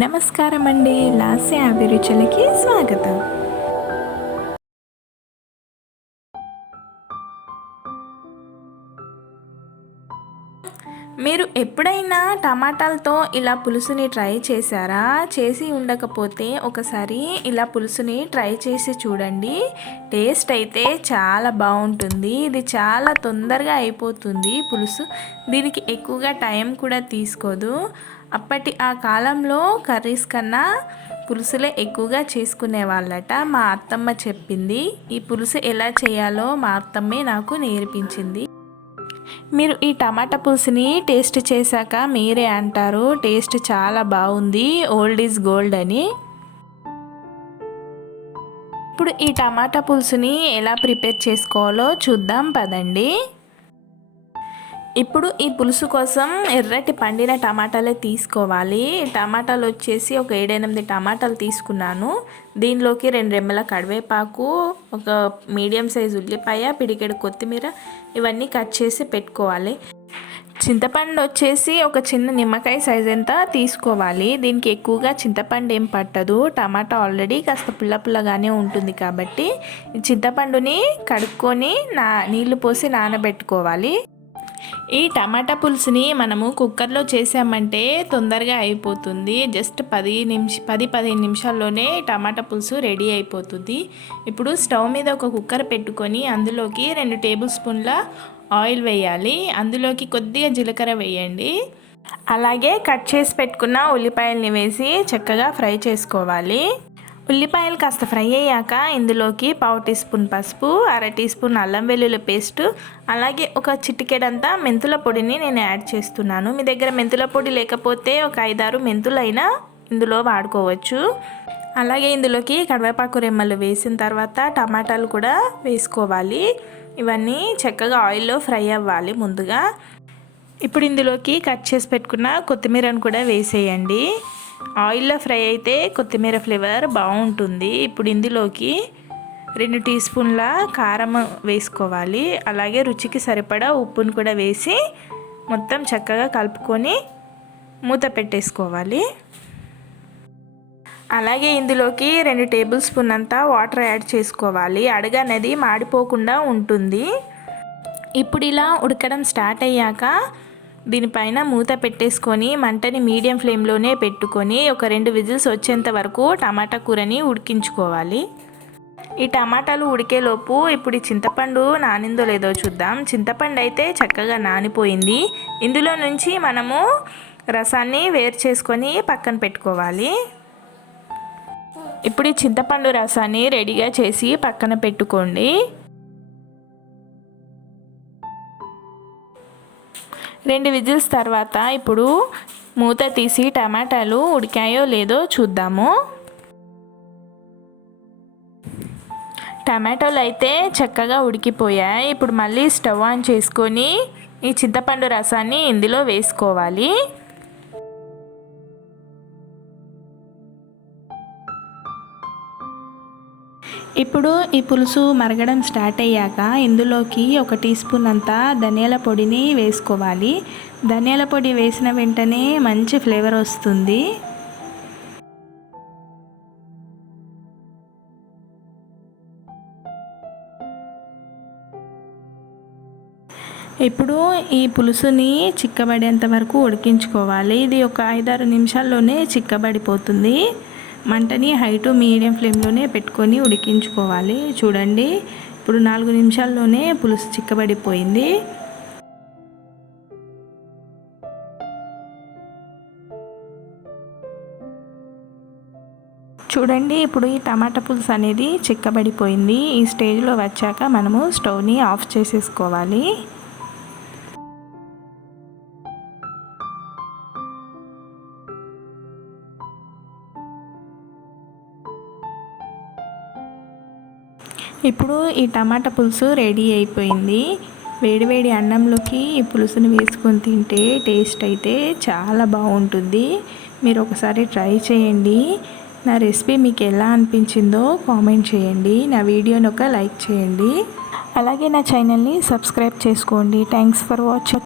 నమస్కారం అండి, లాస్య అభిరుచులకి స్వాగతం. మీరు ఎప్పుడైనా టమాటాలతో ఇలా పులుసుని ట్రై చేశారా? చేసి ఉండకపోతే ఒకసారి ఇలా పులుసుని ట్రై చేసి చూడండి. టేస్ట్ అయితే చాలా బాగుంటుంది. ఇది చాలా తొందరగా అయిపోతుంది పులుసు. దీనికి ఎక్కువగా టైం కూడా తీసుకోదు. అప్పటి ఆ కాలంలో కర్రీస్ కన్నా పులుసులే ఎక్కువగా చేసుకునే వాళ్ళట. మా అత్తమ్మ చెప్పింది. ఈ పులుసు ఎలా చేయాలో మా అత్తమ్మే నాకు నేర్పించింది. మీరు ఈ టమాటా పులుసుని టేస్ట్ చేశాక మీరే అంటారు, టేస్ట్ చాలా బాగుంది, ఓల్డ్ ఈజ్ గోల్డ్ అని. ఇప్పుడు ఈ టమాటా పులుసుని ఎలా ప్రిపేర్ చేసుకోవాలో చూద్దాం పదండి. ఇప్పుడు ఈ పులుసు కోసం ఎర్రటి పండిన టమాటాలే తీసుకోవాలి. టమాటాలు వచ్చేసి ఒక 7-8 టమాటాలు తీసుకున్నాను. దీనిలోకి 2 రెమ్మల కరివేపాకు, ఒక మీడియం సైజు ఉల్లిపాయ, పిడికెడు కొత్తిమీర ఇవన్నీ కట్ చేసి పెట్టుకోవాలి. చింతపండు వచ్చేసి ఒక చిన్న నిమ్మకాయ సైజ్ ఎంత తీసుకోవాలి. దీనికి ఎక్కువగా చింతపండు ఏం పట్టదు. టమాటా ఆల్రెడీ కాస్త పుల్ల పుల్లగానే ఉంటుంది కాబట్టి చింతపండుని కడుక్కొని నీళ్లు పోసి నానబెట్టుకోవాలి. ఈ టమాటా పులుసుని మనము కుక్కర్లో చేసామంటే తొందరగా అయిపోతుంది. జస్ట్ 10-15 నిమిషాల్లోనే టమాటా పులుసు రెడీ అయిపోతుంది. ఇప్పుడు స్టవ్ మీద ఒక కుక్కర్ పెట్టుకొని అందులోకి 2 టేబుల్ స్పూన్ల ఆయిల్ వేయాలి. అందులోకి కొద్దిగా జీలకర్ర వేయండి. అలాగే కట్ చేసి పెట్టుకున్న ఉల్లిపాయల్ని వేసి చక్కగా ఫ్రై చేసుకోవాలి. ఉల్లిపాయలు కాస్త ఫ్రై అయ్యాక ఇందులోకి 1/2 టీ స్పూన్ పసుపు, 1/2 టీ స్పూన్ అల్లం వెల్లుల్లి పేస్ట్, అలాగే ఒక చిటికెడంతా మెంతుల పొడిని నేను యాడ్ చేస్తున్నాను. మీ దగ్గర మెంతుల పొడి లేకపోతే ఒక 5-6 మెంతులైనా ఇందులో వాడుకోవచ్చు. అలాగే ఇందులోకి కరివేపాకు రెమ్మలు వేసిన తర్వాత టమాటాలు కూడా వేసుకోవాలి. ఇవన్నీ చక్కగా ఆయిల్లో ఫ్రై అవ్వాలి ముందుగా. ఇప్పుడు ఇందులోకి కట్ చేసి పెట్టుకున్న కొత్తిమీరను కూడా వేసేయండి. ఆయిల్లో ఫ్రై అయితే కొత్తిమీర ఫ్లేవర్ బాగుంటుంది. ఇప్పుడు ఇందులోకి 2 టీ స్పూన్ల కారం వేసుకోవాలి. అలాగే రుచికి సరిపడా ఉప్పును కూడా వేసి మొత్తం చక్కగా కలుపుకొని మూత పెట్టేసుకోవాలి. అలాగే ఇందులోకి 2 టేబుల్ స్పూన్ అంతా వాటర్ యాడ్ చేసుకోవాలి. అడుగు అనేది మాడిపోకుండా ఉంటుంది. ఇప్పుడు ఇలా ఉడకడం స్టార్ట్ అయ్యాక దీనిపైన మూత పెట్టేసుకొని మంటని మీడియం ఫ్లేమ్లోనే పెట్టుకొని ఒక 2 విజిల్స్ వచ్చేంత వరకు టమాటా కూరని ఉడికించుకోవాలి. ఈ టమాటాలు ఉడికేలోపు ఇప్పుడు ఈ చింతపండు నానిందో లేదో చూద్దాం. చింతపండు అయితే చక్కగా నానిపోయింది. ఇందులో నుంచి మనము రసాన్ని వేరు చేసుకొని పక్కన పెట్టుకోవాలి. ఇప్పుడు ఈ చింతపండు రసాన్ని రెడీగా చేసి పక్కన పెట్టుకోండి. 2 విజిల్స్ తర్వాత ఇప్పుడు మూత తీసి టమాటాలు ఉడికాయో లేదో చూద్దాము. టమాటాలు అయితే చక్కగా ఉడికిపోయాయి. ఇప్పుడు మళ్ళీ స్టవ్ ఆన్ చేసుకొని ఈ చింతపండు రసాన్ని ఇందులో వేసుకోవాలి. ఇప్పుడు ఈ పులుసు మరగడం స్టార్ట్ అయ్యాక ఇందులోకి 1 టీ స్పూన్ అంతా ధనియాల పొడిని వేసుకోవాలి. ధనియాల పొడి వేసిన వెంటనే మంచి ఫ్లేవర్ వస్తుంది. ఇప్పుడు ఈ పులుసుని చిక్కబడేంత వరకు ఉడికించుకోవాలి. ఇది ఒక 5-6 నిమిషాల్లోనే చిక్కబడిపోతుంది. మంటని హై టు మీడియం ఫ్లేమ్లోనే పెట్టుకొని ఉడికించుకోవాలి. చూడండి, ఇప్పుడు 4 నిమిషాల్లోనే పులుసు చిక్కబడిపోయింది. చూడండి, ఇప్పుడు ఈ టమాటా పులుసు అనేది చిక్కబడిపోయింది. ఈ స్టేజ్లో వచ్చాక మనము స్టవ్ని ఆఫ్ చేసేసుకోవాలి. ఇప్పుడు ఈ టమాటా పులుసు రెడీ అయిపోయింది. వేడివేడి అన్నంలోకి ఈ పులుసుని వేసుకొని తింటే టేస్ట్ అయితే చాలా బాగుంటుంది. మీరు ఒకసారి ట్రై చేయండి. నా రెసిపీ మీకు ఎలా అనిపించిందో కామెంట్ చేయండి. నా వీడియోని ఒక లైక్ చేయండి. అలాగే నా ఛానల్ని సబ్స్క్రైబ్ చేసుకోండి. Thanks for watching.